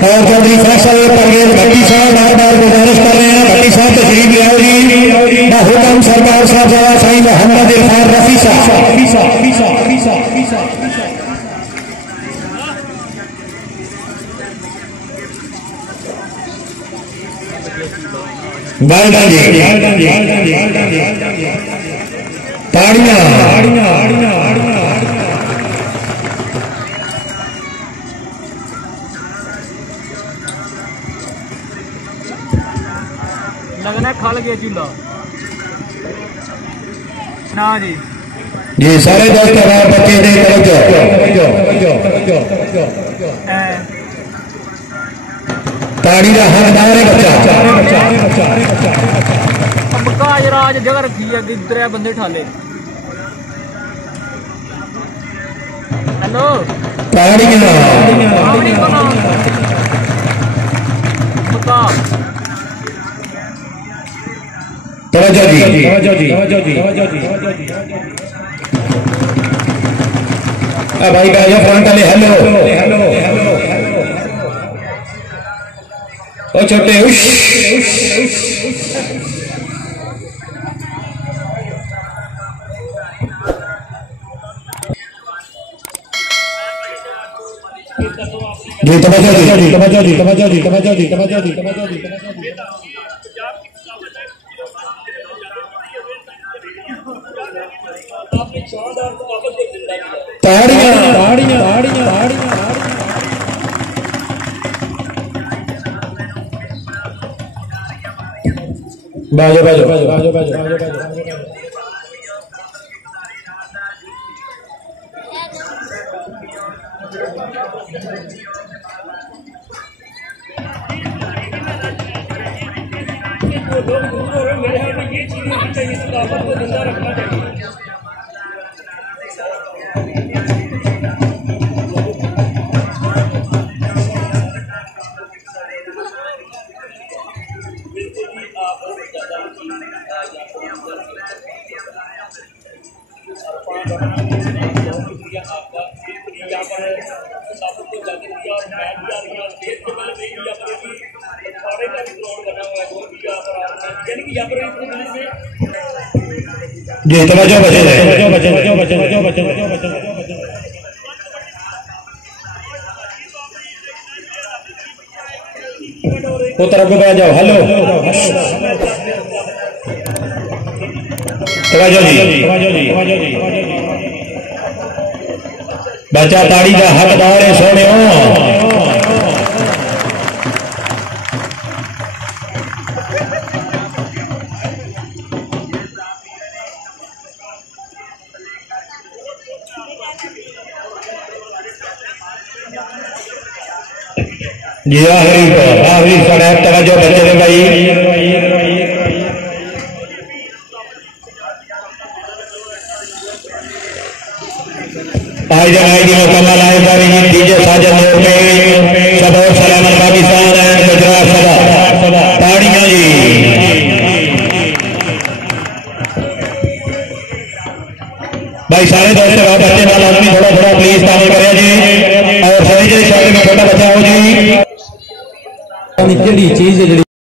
और चौधरी फैसल परवेज भट्टी साहब बार बार गुजारिश कर रहे हैं, भट्टी साहब तशरीफ ले आओ जी। हुक्म सरकार साहब जवा साईं मोहम्मद इरफान रफी साहब ताड़ियां लगना खल गया चूल्हा ना जी जी। सारे दोस्त बच्चे ने ताड़ी का हकदार है बच्चा। राज जगह रखी है त्रै बंदे ठाले। हेलो तवज्जो जी भाई का फ्रंट वाले हेलो ओ छोटे बाजो बाजो बाजो बाजो बाजो ये चीजें चाहिए, सदाकत को जिंदा रखना चाहिए। जी तवज्जो वो तरफ को बैठ जाओ। हेलो तवज्जो जी बच्चा ताड़ी का हकदार है सोने। जी आखिरी सड़क तवज्जो बच्चे ने भाई आज जनाई मुकम्मल आए करेंगे डीजे साजन में सब और सलामत पाकिस्तान एंड गुजरात सभा ताड़ियां जी। भाई सारे दोस्त बच्चे वाला आदमी थोड़ा